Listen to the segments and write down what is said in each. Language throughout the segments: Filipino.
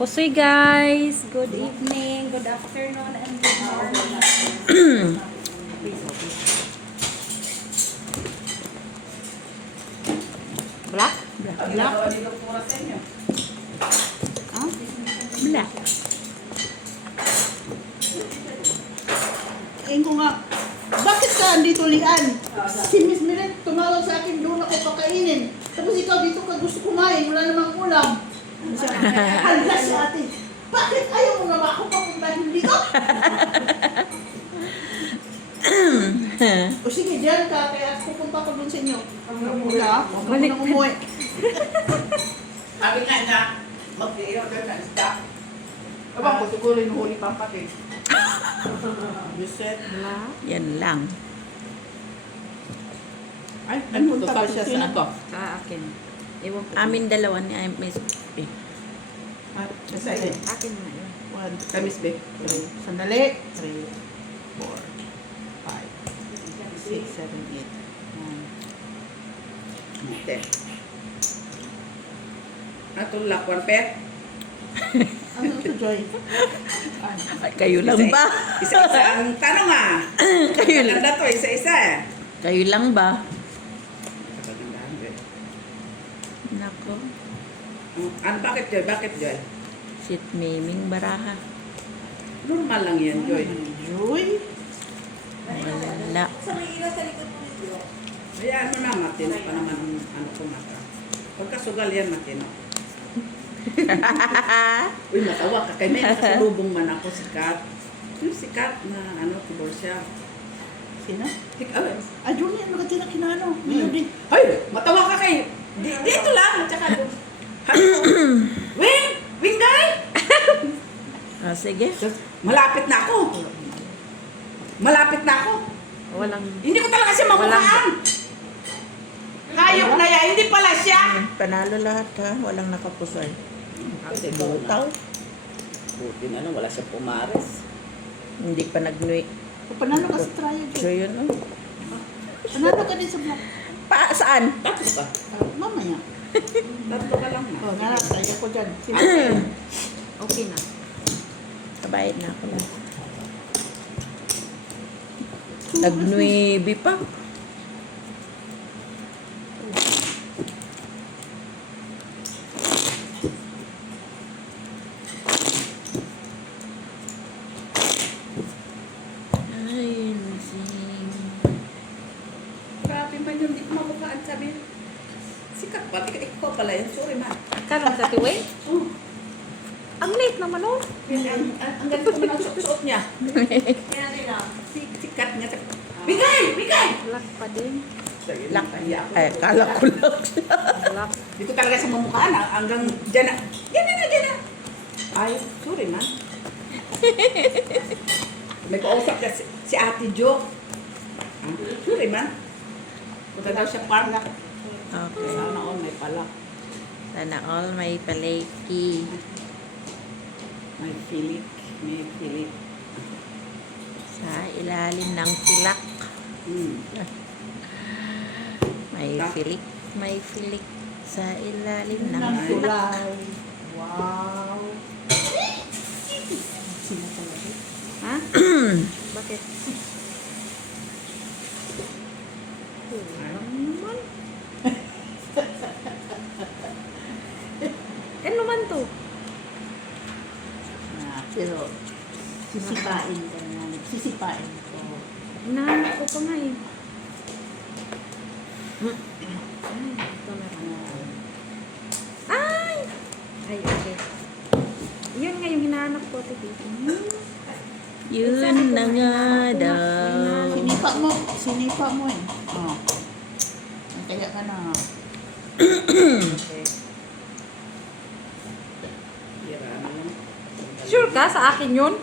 Pusoy guys, good evening, good afternoon, and good morning. Black? Black? Huh? Black. Ayun ko nga, bakit ka andito lian? Si Miss Miret tumawag sa akin, doon ako pakainin. Tapos ikaw dito ka gusto kumain, wala namang ulam. Hala si ate, bakit ayaw mo nga ba ako papuntahin dito? O sige, diyan ka, kaya pupunta ko doon sa inyo. Wala, huwag mo nang umuwi. Sabi nga niya, mag-iiyaw doon sa isda. Ewan ko, siguro yung huli pang pati. Reset. Yan lang. Ay, nagpunta ba siya Sino sa... to? Akin. Ewan ko. Amin dalawa ni Miss B. Sa iyo. Akin na yun. 1, Kamis be. 2, sandali. 3, 4, 5, 6, 7, 8, 9. Ate. Atong lakwan pe. Ano ito, Joy? Ay, kayo lang ba? Isa-isa ang tanong ah. Kayo lang. Maganda to, isa-isa eh. Kayo lang ba? Kagandahan be. Nako. Ano, bakit Joy? Bakit Joy? Sit Miming Baraha. Normal lang yan Joy. Joy? Wala. Hayaan mo na, matino pa naman ang ano ko mata. Pagkasugal yan, matino. Uy, matawa ka. Kaya may nakasulubong man ako si Kat. Yung si Kat na ano, divorce Sino? Ay, Joy, ano ka tila kinano? Ngayon din. ay, matawa ka kay. Dito lang, at saka doon. Wing! Wing guy! Ah, sige. Malapit na ako. Malapit na ako. Walang... Hindi ko talaga siya mabukaan. Hayop na yan, hindi pala siya. Panalo lahat ha. Walang nakapusoy. Kasi Butaw. buti na lang, wala siya pumares. Hindi pa nag-nui. O, panalo ka sa trial, So Joy. yun oh. Panalo ka din sa vlog. Pa, saan? Tatlo ka. Mamaya. Tatlo ka lang na. O, narap, tayo ko dyan. Sino? Okay na. Kabayad na ako lang. Nag-nuebi pa. Ay, lasing. Grabe man yun, hindi ko mabukaan sabi. Sikat pa, ikaw pala yun. Sorry man. Karong sa tiwi? Oh, Ang late naman oh. ang ganito naman ang suot niya. Sikat niya. Bigay! Bigay! Lock pa din. Lak. Eh, kala ko lang siya. Lock. Dito talaga sa mamukhaan, hanggang dyan na. Dyan na, dyan na. Ay, sorry man. May kausap na si Ate Jo. Sorry man. Punta daw siya park. Okay. Sana all may pala. Sana all may palaki. May pilik. May pilik. Sa ilalim ng pilak. Hmm. May filik. May filik. Sa ilalim ng Nang pilak. tulay. Wow. Sino talaga? Ha? Bakit? Naman. Ano man to? Pero, sisipain ka na. Sisipain ko. Hinahanap ko pa nga eh. Ay, ito meron. Ay! Ay, okay. Yun nga yung hinahanap ko, titi. Yun na nga daw. Sinipa mo. Sinipa mo eh. Oh. Kaya ka na. Okay. Hira na lang. Sure ka sa akin yun?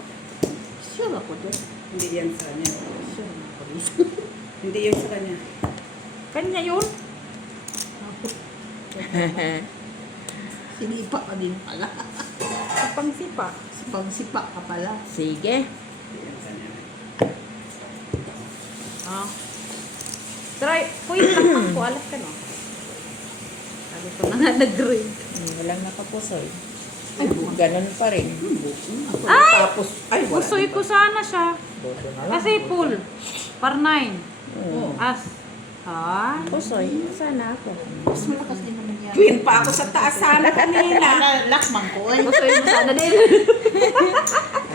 Sure ako doon. Hindi yan sa kanya. Sure ako doon. Hindi yan sa kanya. Kanya yun? Sinipa ka din pala. Sa pangsipa. Pagsipa ka pala. Sige. Hindi yan sa kanya. Ah. Try. Pwede lang ako. Alas ka no? Sabi ko na nga nag-grade. Walang nakapusoy. Ay, ganun pa rin. Ay! Tapos, ay, wala. Pusoy ko sana siya. Boto na lang. Kasi full. Par 9. Oo. As. Ha? Pusoy, sana ako. Mas malakas din naman yan. Queen pa ako sa taas sana kanina. Lakman ko eh. Pusoy mo sana din.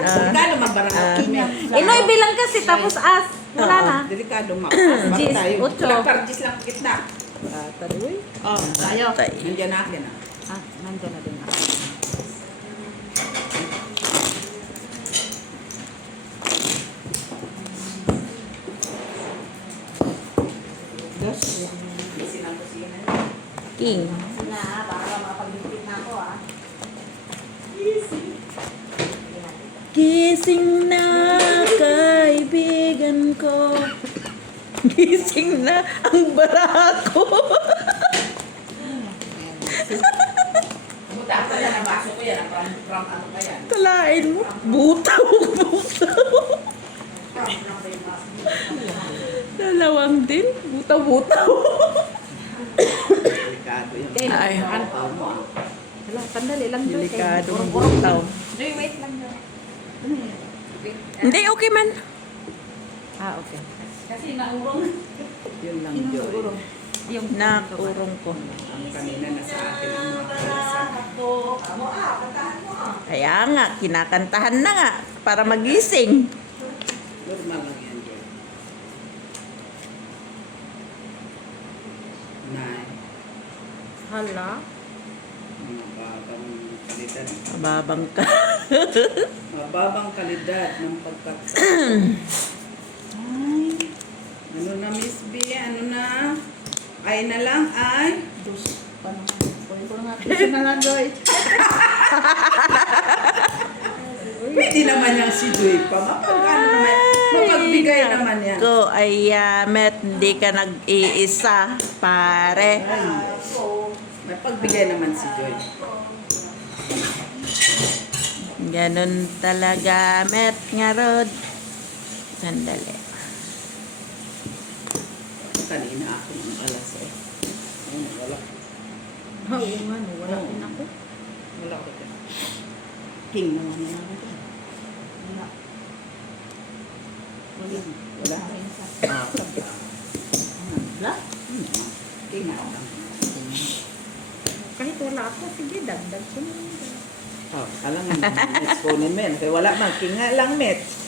Delikado magbarang Inoy bilang kasi tapos as. Wala na. Delikado mag-as. Bakit Gis, tayo? otso. Laktarjis lang gitna. Taruy. Oh, tayo. Nandiyan na akin ah. Ah, nandun na din ako. King. Na, baka mapag-ipit na ako ah. Gising na, kaibigan ko. Gising na ang barako. Buta pa yan, ang baso ko yan, from ano pa yan. Talain mo, butaw. Dalawang din, butaw-butaw. Delikado yan. Ay. Hala, sandali lang. Joy. Delikadong butaw. Joy, wait lang. Joy. Hindi, okay man. Ah, okay. Kasi naurong. Yun lang, Joy. Yung Nakurong ko. Ang kanina nasa akin ang mga kalasan. Kaya nga, kinakantahan na nga para magising. Normal lang yan, Joy. Nay, Hala. mababang kalidad. Mababang ka. Mababang kalidad ng pagkakita. Ano na, Miss B? Ano na? Ay na lang, ay. Dos pa naman. Kunin ko na nga. Dos na lang, Joy. Pwede naman yung si Joy pa. Mapagkano naman. Mapagbigay naman yan. Ko, ay met, hindi ka nag-iisa, pare. May pagbigay naman si Joy. Ganun talaga, met nga rod. Sandali. Kanina ako ng alas eh. Ayun, wala. Oo nga, no, wala din ako. Wala ko dyan. King naman yan ako dyan. Wala. Wala? Ah, sabla. Wala? Tingnan lang. Kahit wala ako, sige, dagdag ko na. Oh, alam nga, Mets kunin men. Kaya wala man, kinga lang Mets.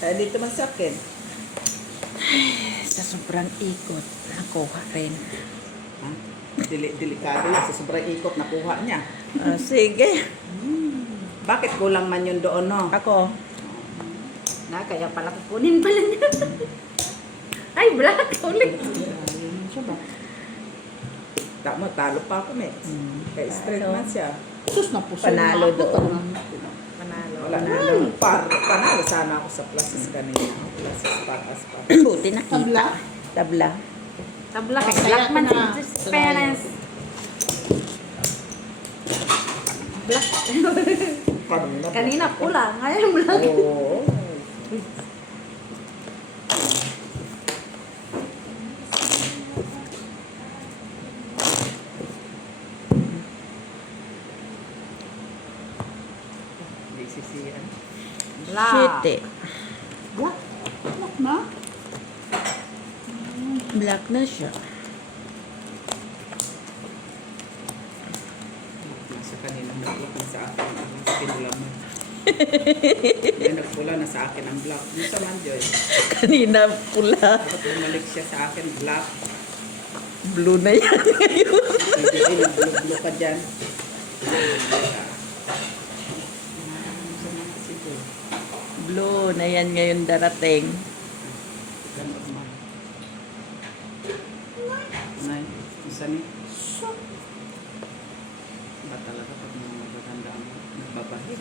Kaya dito man sa akin. Sa sobrang ikot, nakuha rin. Ha? Delikado yan. Sa sobrang ikot, nakuha niya. Sige. Bakit kulang man yun doon, no? Ako. Na, kaya pala kukunin pala niya. Ay, black ulit. Ayun siya ba? Tama, talo pa ako, Mets. Kaya straight man siya. Sus na puso. Panalo doon. Panalo. Wala na. Panalo sana ako sa pluses kanina. Pluses patas pa. Buti nakita. Tabla? Tabla. Tabla kay Masaya black man ka na. si parents. Black. Kanina pula, ngayon black. Oo. Hindi sisiyan. Black. Shit eh. Black? Black na? Black na siya. Nasa kanila nagpula sa akin ang pinulaman. May nagpula na sa akin ang black. Ano sa man, Joy? Kanina pula. Bakit bumalik siya sa akin black? Blue na yan ngayon. Hindi rin, nagbulo ka dyan. Blue na yan ngayon darating. Nay, isa ni? Ba talaga pag mga magaganda ang nagbabahit?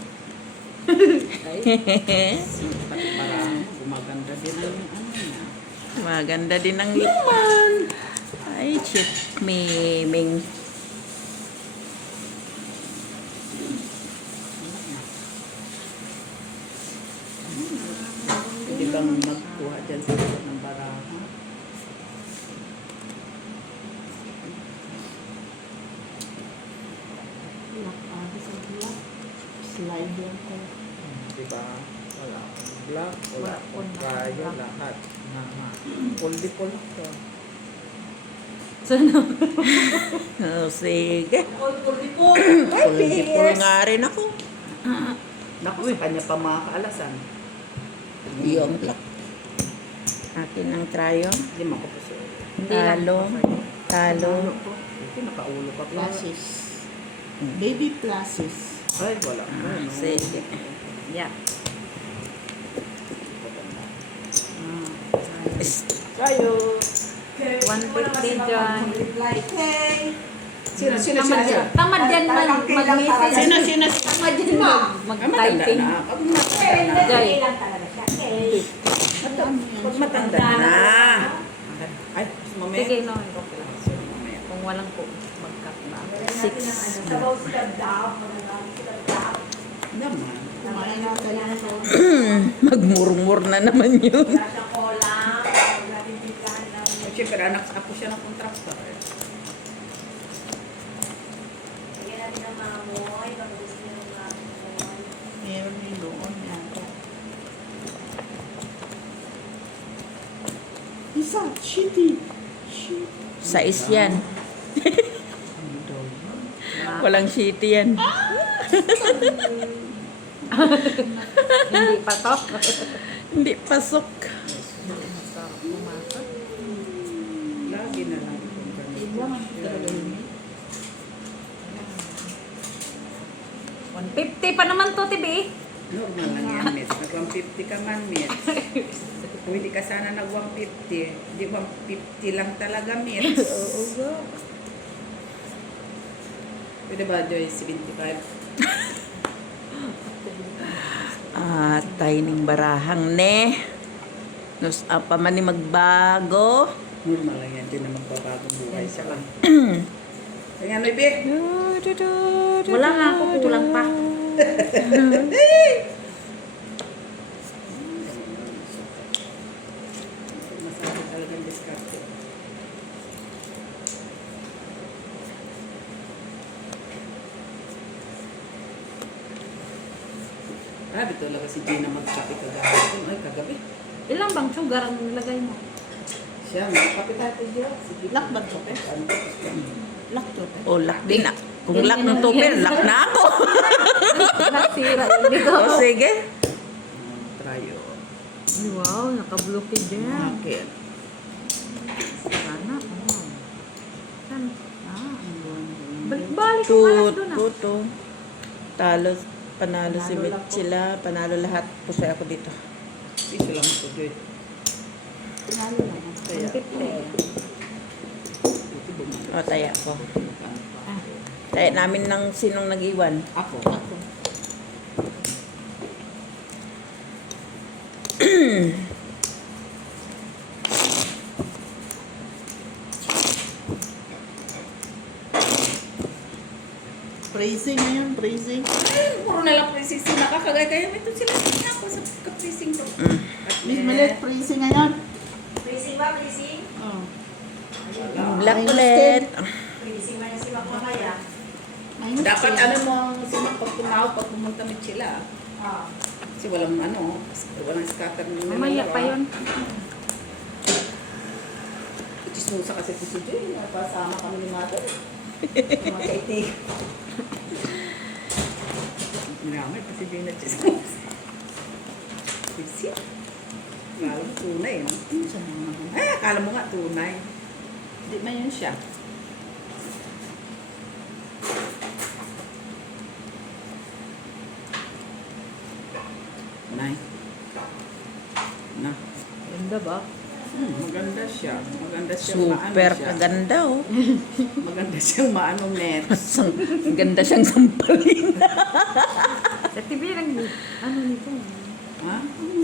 Pati para gumaganda din ang ano niya. Maganda din ang laman. Ay, chip miming. Pwede bang magkuha dyan sa likod ng baraha? Black. Ah, sa black. live lang ko. Diba? Wala akong black, wala Wala akong akong kaya, black. lahat. Puldi-pul ko. Oh, sige. Puldi-pul nga rin ako. Naku, sa kanya pa mga kaalasan. Yung black. Akin ang crayon. Hindi man ko po siya. Talo. Talo. Ito, nakaulo pa pa. Pluses. Baby pluses. Ay, wala. Ano? Sige. Yeah. Sayo! 150 dyan. Sino? Tamad yan mag-message. Sino? Tamad yan Matanda mag-typing. na. Pag matanda na. Jay. Pag matanda na. Ay, mamaya. Sige, no. Okay lang. Kung walang po, mag-cut na. 6. Naman. Kumain na tayo na to. Magmurmur na naman yun. Siyempre, anak ako siya ng kontraktor. Meron din doon. Yata. Isa, shitty. Shit. 6 yan. Walang shitty yan. Hindi pa to. Hindi pasok. Masarap pumasok. Lagi na lang itong ganito. 150 pa naman to, Tibi. Normal lang yan, Miss. Nag-150 ka man, Miss. Kung hindi ka sana nag-150, di 150 lang talaga, Miss. Pwede ba, Joy, 75? Tayning barahang ne. Nus apa man ni magbago. Normal lang yan, di na magbabagong buhay sa lang. Kaya ano, Ibi? Wala nga ako, kulang pa. Masabi talagang diskarte. Grabe talaga si Gina magkape kagabi. Ay, kagabi. Ilang bang sugar ang nilagay mo? Siya, magkape tayo Gina. Sige, Lock ba to? ano ba? Lock to. O, lock din na. Kung lock ng tupir, lock na ako. Nasira yung dito. O, sige. Trayo. Ay, wow, naka-blockade dyan. Bakit? Sana, Saan? Balik-balik yung alas doon ah. Tuto. Talo. Panalo si Mitchila. Panalo lahat. Pusay ako dito. Piso lang ito, Joy. Pinalo na. Kaya, 150. O, taya ko. Taya namin ng sinong nag-iwan. Ako. Ako. Praising ngayon, praising. Ay, puro na lang praising sila. Kakagay kayo. Ito sila sila ako sa ka-praising to. At Miss Malet, praising ngayon. Racing ba? Racing? Oh. Black ulit. Racing ba yung si Makmamaya? Ayun, dapat praising. ano mo si Mac pag tumawag pag pumunta mit sila. Ah. Kasi walang ano, walang scatter ng Mamaya pa yun. Chismosa kasi si Joy. Napasama kami ni Mother. Mga kaitig. Marami pa si Joy na chismosa. Kasi, akala mo tunay, no? Ay, akala mo nga tunay. Hindi man yun siya. Nay. Na. Ganda ba? Maganda siya. Maganda siyang Super maano siya. kaganda, oh. Maganda siyang maano net. Ganda siyang sampalin. Sa TV lang, ano nito? Ha?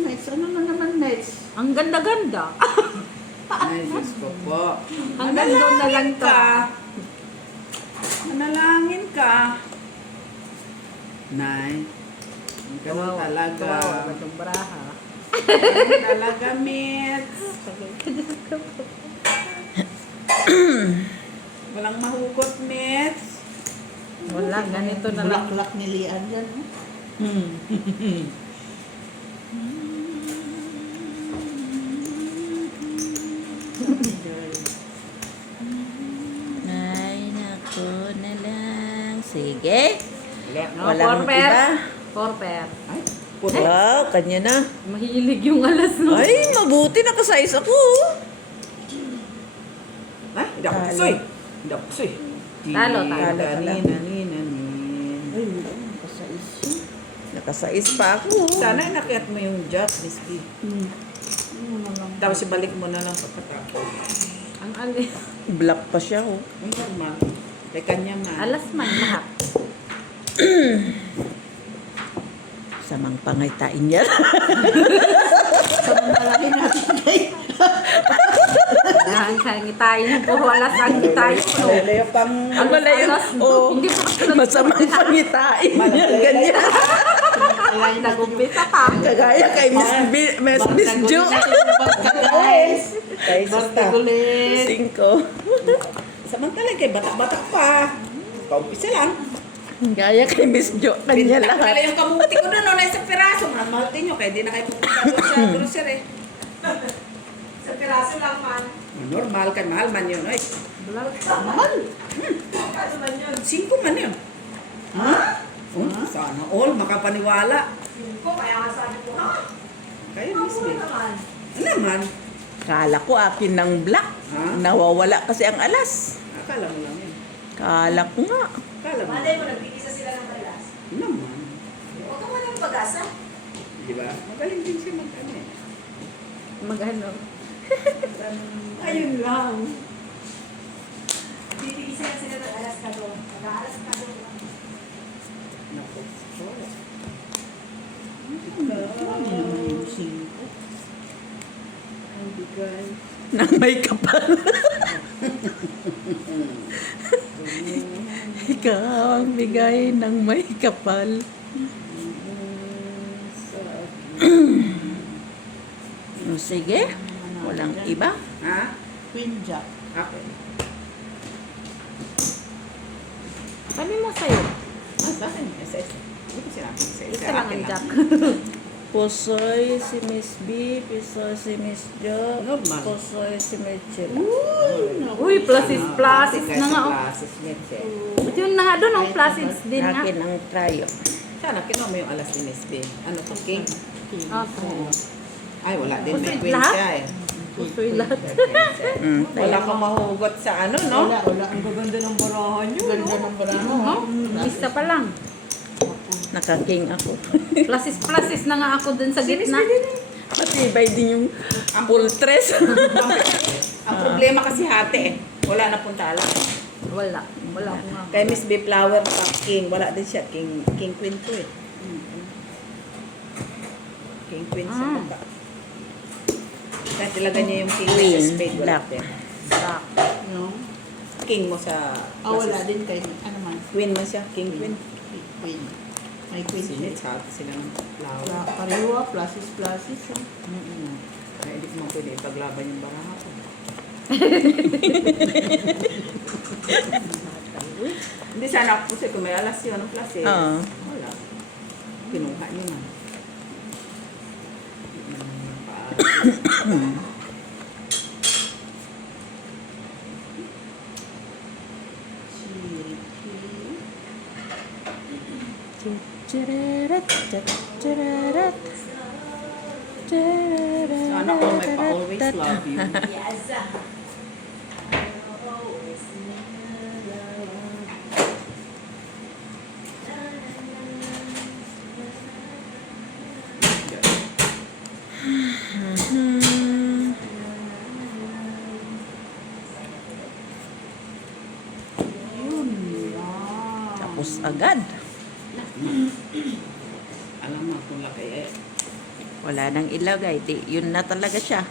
Nights, ano na naman nights? Ang ganda-ganda. Ay, Diyos ko po. Hanggang doon na lang to. Manalangin ka. Nay. Ganun talaga. Kawawa itong baraha. Ganun talaga, Mitz. Walang mahugot, Mitz. Wala, ganito na lang. Bulaklak ni Lian yan. Ay, nako na lang. Sige. No, Walang four pair. iba. Four pair. Ay, puro. Wow, kanya na. Mahilig yung alas no. Ay, mabuti nakasize ako. Ay, hindi ako Talo. kusoy. Hindi ako kusoy. Talo, talo. Ninin. Ay, nakasais yun. Nakasize pa ako. Sana inakyat mo yung jack, Miss B. Ano na lang. Tapos ibalik mo na lang pagkatapos. Ang alis. Black pa siya, oh. Ang normal. Kay kanya man. Alas man lahat. Samang pangitain yan. Samantalangin natin kayo. Dahil sa ngitayin yung puro alas ang ngitayin ko. Lalayo pang... Ang malayo. alas, Oh, hindi pa masamang pangitain yan. Ganyan. Ay, nag-umpisa pa. Kagaya kay Miss Jo. Guys, Kay Sista. ulit. 5. Samantalang kay bata-bata pa. Paumpisa lang. Gaya kay Miss Jo. Kanya Pintak lahat. nila yung kamuti ko doon, na isang piraso. Mahal din nyo, kaya di na kayo pupunta doon sa grocery. Sa piraso lang man. Normal kay mahal man yun. Ay, Mahal. Ano man yun? 5 man yun. Ha? Sana all, makapaniwala. Ko, kaya nga sabi ko, ha? Kayo, Ang Miss B. mura naman. Ano naman? Kala ko akin ng black. Ha? Nawawala kasi ang alas. Akala mo lang yun. Kala ko nga. Akala mo. Malay mo, nagpipisa sila ng balas. Ano naman? Huwag ka man ng pag-asa. Di ba? Magaling din siya mag-ano eh. Mag-ano. Ayun lang. Pipisa sila ng alas ka doon. Mag-aalas ka doon. Naku. Oh. Ano naman yung 5? Ang bigay. Nang may kapal. Ikaw ang bigay ng may kapal. Sige. Walang iba. Ha? Queen Jack. Okay. Kami mo sa'yo. Ah, sa akin. Isa-isa. Hindi ko sinabi isa-isa. Isa lang ang Akin jack. Pusoy si Miss B, Pusoy si Miss Jo, Normal. Pusoy si Mitchell. Uy, pluses na nga. Oh. Plasis, Mitchell. Ba't yun na nga doon, oh, pluses din nga. Akin ang tryo. Sana, kinuha mo yung alas ni Miss B. Ano to, king? Okay. Ay, wala din. May Pusoy queen lahat? siya eh. Pusoy lahat. Wala kang mahugot sa ano, no? Wala. Ang gaganda ng barahan nyo. Ganda ng barano. Oh, isa pa lang. Naka-king ako. Pluses na nga ako dun sa gitna. Matibay din yung pultres. Ang problema kasi hati eh. Wala na punta alam. Wala. Wala ko nga. Kay Miss B Flower pa king. Wala din siya. King queen to eh. King queen sa Ah. baba. Kahit ilagay niya yung king sa Queen, spade. Wala black. din. Black. No? King mo sa... Wala din kay, ano man, Queen mo siya. King queen. Queen. May Queen Sinit siya. sa sila ng flower. Pareho, pluses. Kaya hindi ko man pwede ipaglaban yung baraha ko. Hindi sana ako kasi kung may alas yun, anong plus eh. Oo. Wala. Kinuha niyo na. Sana all may pa-always love you. Yes. Tapos agad. Alam mo kung laki eh. Wala nang ilagay. Yun na talaga siya.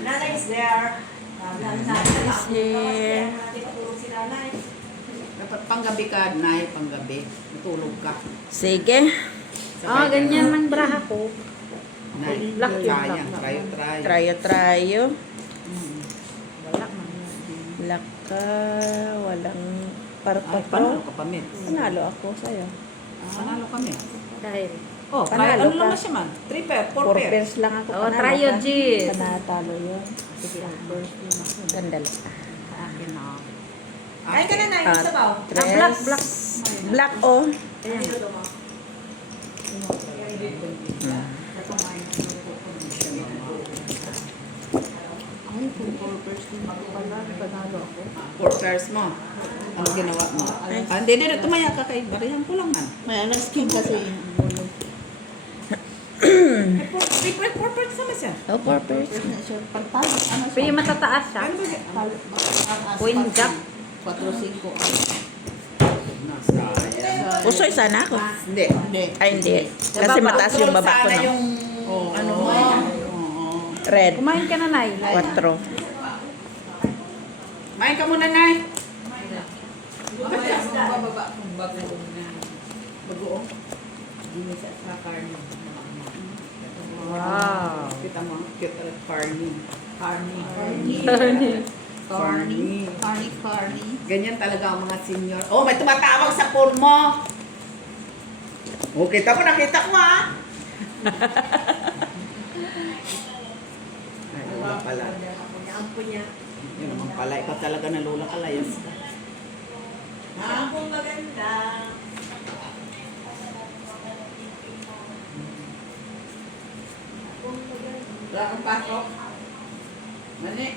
Nanay is there. Nanay Is here. Nanay patulog si nanay. Dapat panggabi ka, Nay, panggabi. Matulog ka. Sige. Ah, ganyan lang braha ko. Nay, Black yun, sayang. black. Try. Tryo-tryo. Wala man. Black ka. Walang Para Ay, panalo 4. ka pa, Mitch. Panalo ako sa'yo. Panalo kami. Dahil. Oh, Panalo kaya ano ka. naman siya man? 3 pair, 4 4 pair. pairs lang ako. Oh, panalo try yun, ka. Jis. Panatalo yun. Sige, first yun ako. Gandali. Akin na. Kain ka na na, Ah, yung sabaw. Ah, black, black. Black, oh. Ayan. Ay, full purpose din ako pala. Panalo ako. 4 pairs mo. Ano ginawa mo? Ah, hindi, tumaya ka kay Barihan ko lang man. May anak skin kasi. ang ulo. 3 pairs, 4 pairs sama siya. Oh, 4 pairs. Purpose na siya. Pagtalo. Ano siya? Pero matataas siya. Ano ba siya? Queen Jack. 4-5. Usoy sana ako. Hindi. Hindi. Ay, hindi. Kasi mataas yung baba ko, Sana no? yung ano mo. Red. Kumain ka na, Nay. 4. Main ka muna, Nay. Bagoong. Ginisa sa carne. Wow. Kita mo, cute at carne. Carne. Carny. Ganyan talaga ang mga senior. Oh, may tumatawag sa phone mo. Oh, kita ko, nakita ko ha. Ay, wala pala. Ampun niya. Yun naman pala. Ikaw talaga na lola kalayas ka. Ampun maganda. Wala kang pasok. Mani.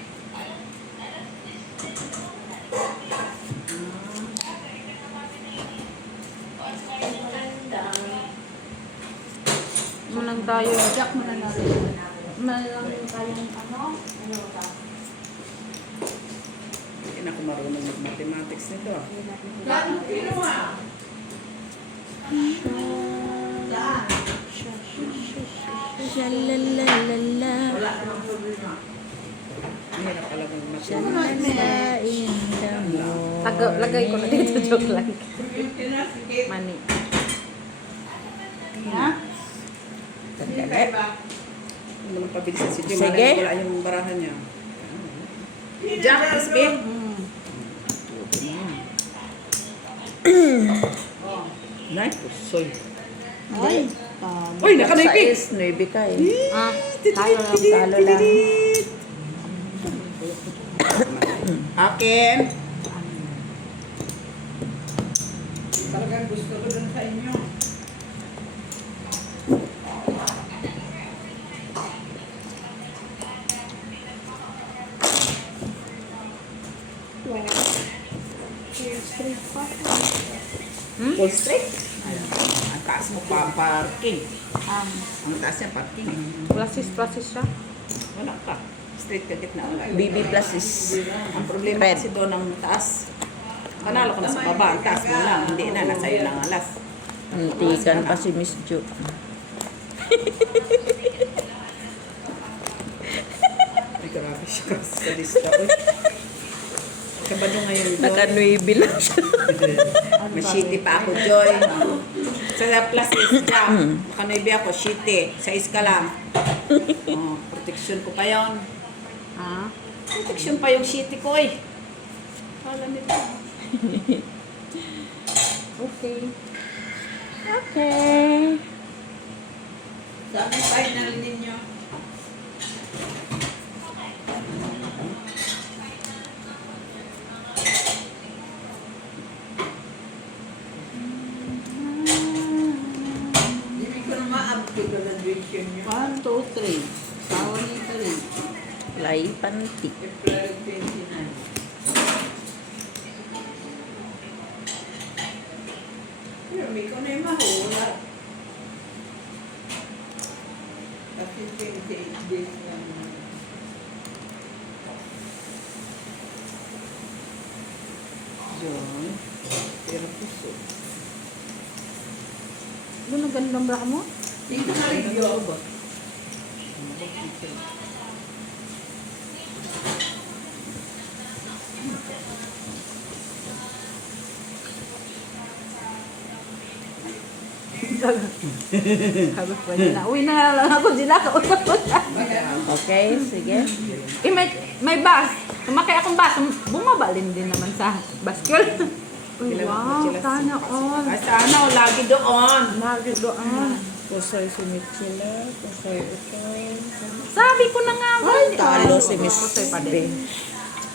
Munang tayo. Jack mo na natin. Malang tayong ano? Hindi na ako marunong mag-mathematics nito ah. Shalalala. Mahirap pala mag-mathematics. Sa inda mo. Lagay ko na dito. Joke lang. Mani. Ha? Gandali. Ano naman pabilisan si Jim? Sige. Wala yung barahan niya. Jack, speed. Nice. Soy. Ay. Uy, nakanaypig! Sa is, 9 ka eh. Ah, Talo lang, talo lang. Akin. Talagang gusto ko dun sa inyo. Full straight? Ang taas mo pa parking. Ang taas niya parking. Plasis siya. Wala ka. Straight ka gitna. BB plus is Ang problema red. kasi doon ang taas. Panalo ko na sa baba. Ang taas mo lang. Hindi na. Nasa iyo lang alas. Antikan pa si Miss Jo. Ay, grabe siya kasi sa lista. Uy. Kabado ngayon doon. Naka-9 lang siya. Mashiti pa ako, Joy. Sa plus is jam. Nakanoybe ako, shiti. Sa ka lang. Oh, protection ko pa yon. Ah. Protection pa yung shiti ko eh. Kala nito. Okay. Okay. Sabi final ninyo. Hindi ko na ma-update ko na direction nyo. 1, 2, 3. Sawa ni Karin. Lay panti. April 29. Pero may ko na yung mahula. Kasi 28 days lang. John, pero puso. Doon ang gandang bra mo? Dito na rin yun. Sabi pa nila. Uwi na lang ako sila. Okay, sige. May bus. Sumakay akong bus. Bumaba din naman sa baskol. Uy, Bilang wow, mochila, sana suka. all. Ay, sana all. Lagi doon. Lagi doon. Pusoy si Michela. Pusoy utoy. Sabi ko na nga ba? Talo si Miss B.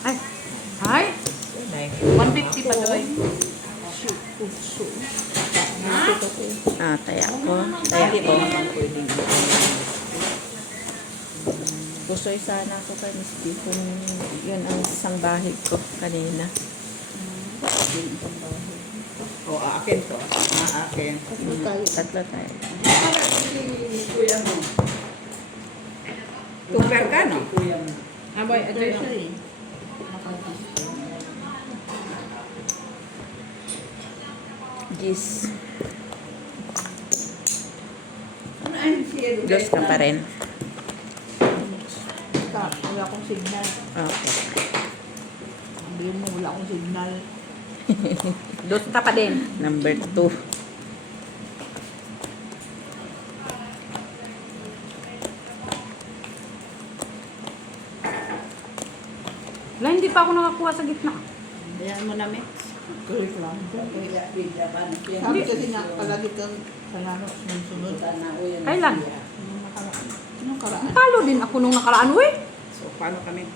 Ay. Ay. 150 pa doy. Taya ko. Taya ko. Pusoy sana ako kay Miss B kung yun ang isang bahig ko kanina. O, akin to. Akin. Tatlo tayo. Kuya mo. Tuper ka, no? Aboy, adoy. Gis. Ano ay siya? Dos ka pa rin. Wala akong signal. Okay. Sabihin mo, wala akong signal. Dos ka pa din. Number 2. Wala, hindi pa ako nakakuha sa gitna. Ayan mo na, Mix. Correct lang. Sabi kasi nga, palagi kang talanos ng sunod. Kailan? Anong karaan? Talo din ako nung nakaraan, uy. So, paano kami?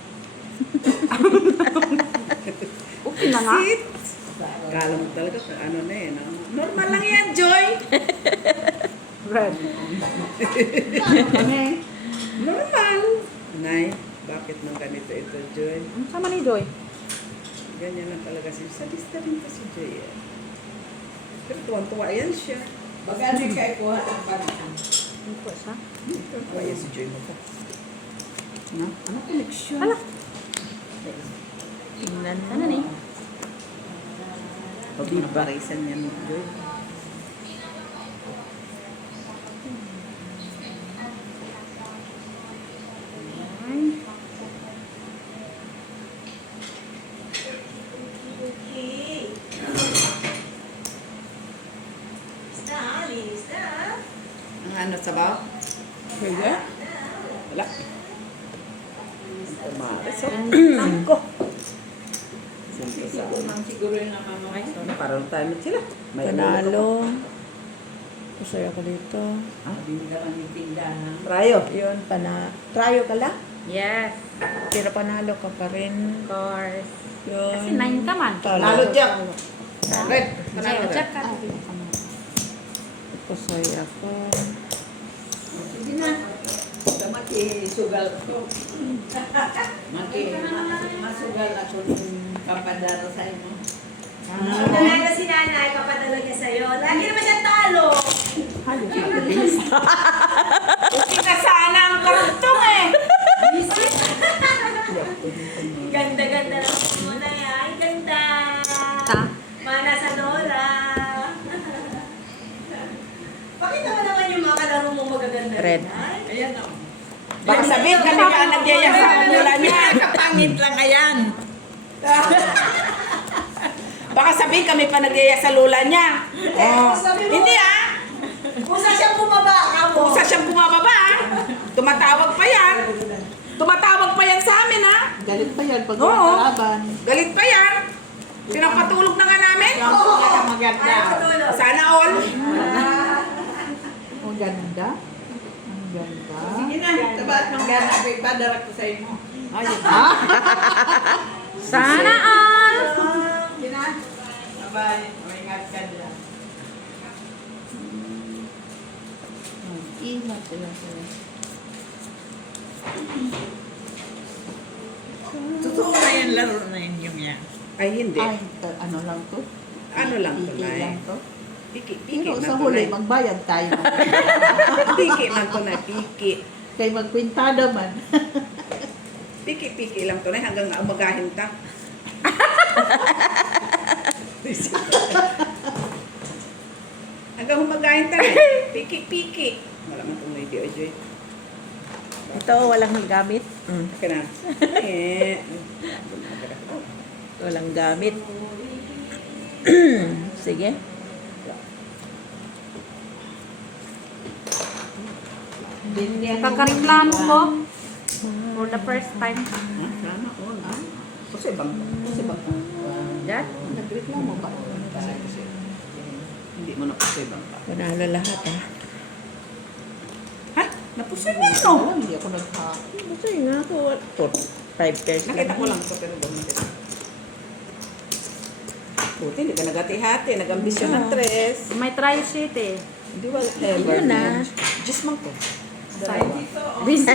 Okay na nga. Sit! Kala mo talaga kung ano na eh. No? Normal lang yan, Joy! Red. Kami. Normal! Nay, bakit nang ganito ito, Joy? Ang sama ni Joy. Ganyan lang talaga si sadista rin to si Joy. Eh. Pero tuwan-tuwa yan siya. Bagani kay kuha ang panahon. Ang kuwasa. Tuwan-tuwa yan si Joy mo pa. No? Ano connection? Hala. Tingnan mo. Ano ni? Pag naparisan yan, Joy. Okay. Lista, lista. Ang ano sa baw? Kaya? Wala. Umaris, oh. Singko. Singko sa Siguro yung nakamahay. Parang tayo mo sila. Panalo. Pusoy ako dito. Binda lang yung tindahan. Rayo. Yun, Trayo ka lang? Yes. Pero panalo ka pa rin. Of course. Yun. Kasi 9 ka man. Talo. Lalo Jack. Red. Jack, Jack ka. Pusoy ako. Sige na. Maki sugal ko. Masugal ako ng kapadara sa imo. Talaga si nanay, kapadala niya sa'yo. Lagi naman siya talo. Hindi na sana ang karutong eh. Ganda-ganda lang mo na yan. Ganda. Ta. Mana sa Lola. Pakita mo naman yung mga kalaro mo magaganda. Red. Ay, ayan o. Baka sabihin kami ka nagyayasa ang mula niya. Kapangit lang ayan. Baka sabihin kami pa nagyayasa sa lula niya. Oh. Hindi ah. Kusa siyang bumaba ka mo. Kusa siyang bumababa ah. Tumatawag pa yan. Tumatawag pa yan sa amin ah. Galit pa yan pag Oo. kalaban. Galit pa yan. Pinapatulog na nga namin. Maganda. Sana all. Ang ganda. Ang ganda. Sige na, tabaat ng gana. Ipadara ko sa inyo. Ayun. Sana all. Sige na. Bye. Ingat ka dyan. Ingat sila sila. Totoo na yan laro na inyo yan. Ay hindi. Ay, ano lang to? Ano lang to Piki na lang eh. to. Piki Pero na sa to huli, na. magbayad tayo. Piki na to na. Piki. Kay magkwintada man. Piki lang to na hanggang umagahin ka. Hanggang umagahin ka na. Piki. Wala man itong video, Joy. Ito, walang gamit. Ka na. Eh. Walang gamit. Sige. Kakareklamo ko. For the first time. Sana all. Kasi bang. Dad? Nagreklamo ba? Hindi mo napusay bang pa? Panalo lahat ah. Ha? Napusay mo ano? Alam, hindi ako naghahain. Gusto yun nga ako. 5 pairs lang. Nakita ko lang sa pero gawin ko. Buti, hindi ka nagati-hati. Nag-ambisyon ng tres. May try sheet eh. Hindi wala ever Yun na. Diyos man ko. Dalawa. Busy.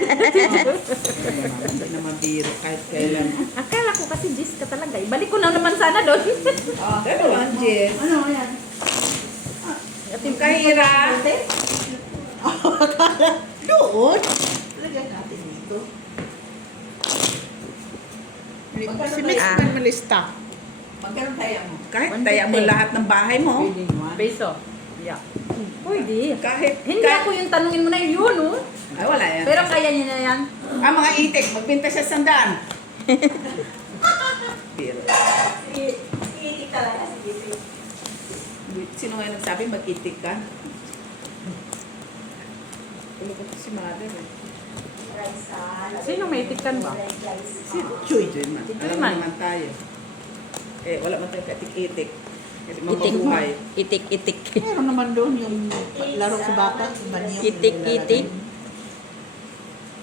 Hindi naman biro kahit kailan. Akala ko kasi Jis ka talaga. Ibalik ko na naman sana doon. Dalawa, Jess. Ano yan? Yung kahira. Doon? Lagyan natin dito. Si Miss Ah. man malista. Magkano taya mo? Kahit taya mo lahat ng bahay mo. Peso. Yeah. Pwede. Kahit, Hindi ako yung tanungin mo na yun, oh. Ay, wala yan. Pero kaya niya na yan. Mga itik, magbenta siya 100. Pero, Iitik talaga si Gisi. sino nga nagsabi mag-itik ka? Ulo ko si mother eh. Sino may itikan ba? Sino? Chuy. Chuy man. Chuy Alam man. naman tayo. Eh, wala man tayo katik-itik. Kasi Itik. mabuhay. Itik. Meron naman doon yung laro sa bata. Banyo. Itik.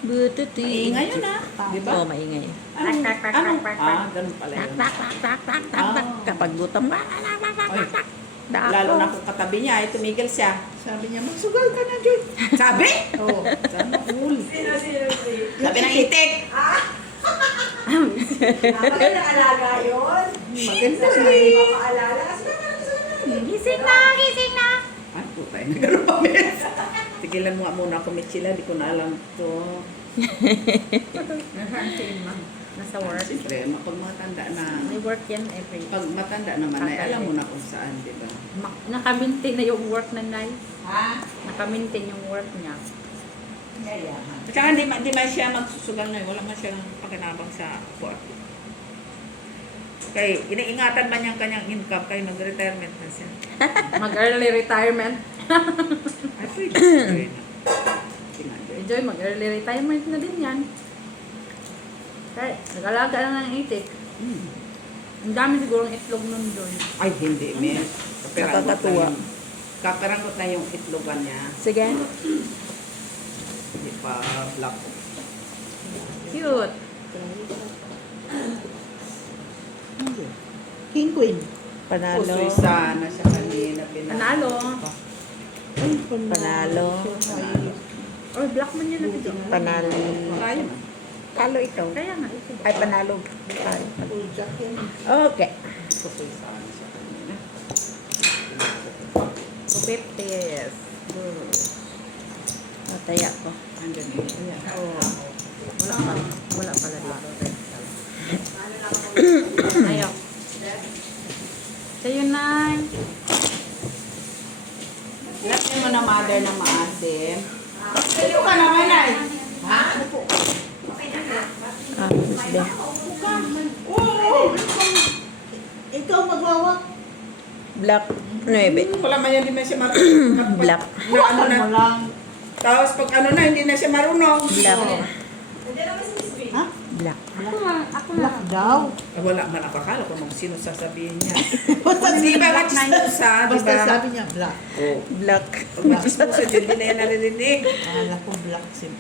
Bututi. Maingay yun ah. Di ba? Oo, maingay. Anong, ganun pala yun. Kapag gutom ka. Lalo na kung katabi niya, ay tumigil siya. Sabi niya, magsugal ka na, Joy. Sabi? Oo. Sana cool. Sino? Sabi ng itik. Maganda alaga yun. Maganda Sa siya. mapaalala. Kasi Gising na. Ay, putay. Nagano pa, Miss. Tigilan mo nga muna ako, Michila. Di ko na alam to. Nasa work. Siyempre, pag matanda na, May work yan every. pag matanda naman ay alam mo na kung saan, di ba? Nakamintin na yung work na Nay. Ha? Nakamintin yung work niya. Kaya. At saka di man siya magsusugal ngayon. Wala man siya pakinabang sa work. Kaya iniingatan man niyang kanyang income kaya nag-retirement na siya. Mag-early retirement. Ay, pwede. Pwede na. Tingnan. Enjoy, mag-early retirement na din yan. Kaya, nag-alaga lang ng itik. Ang dami sigurong itlog nun doon. Ay, hindi, men. Nakakatuwa. Kaparangot na yung itlogan niya. Sige. Hindi pa black. Cute. King Queen. Panalo. Pusoy sana siya kanina. Panalo. Panalo. Or black man yan natin doon. Panalo. Kaya na. Talo ito. Kaya nga, ito. Ay, panalo. Full jacket. Okay. Pusoy sana siya kanina. 250. Mataya ko. Andyan yun. Ayan. Wala pala dito. Ayaw. Sa'yo, Nay. Lagyan mo na mother na maasim. Ito ka naman ay. Ha? Sige. Oo! Ikaw magwawak. Black 9. Wala man yan, hindi man siya marunong. Black. Na ano na. Mo lang. Tapos pag ano na, hindi na siya marunong. Black. Nandiyan naman si Miss B. Ha? Black. Black daw. Eh, wala man ako akala kung sino sasabihin niya. Basta Di ba machismosa? Di Basta ba? sabi niya, black. Oh. Black. Pag machismosa, hindi na yan naririnig. Akala ko black sim.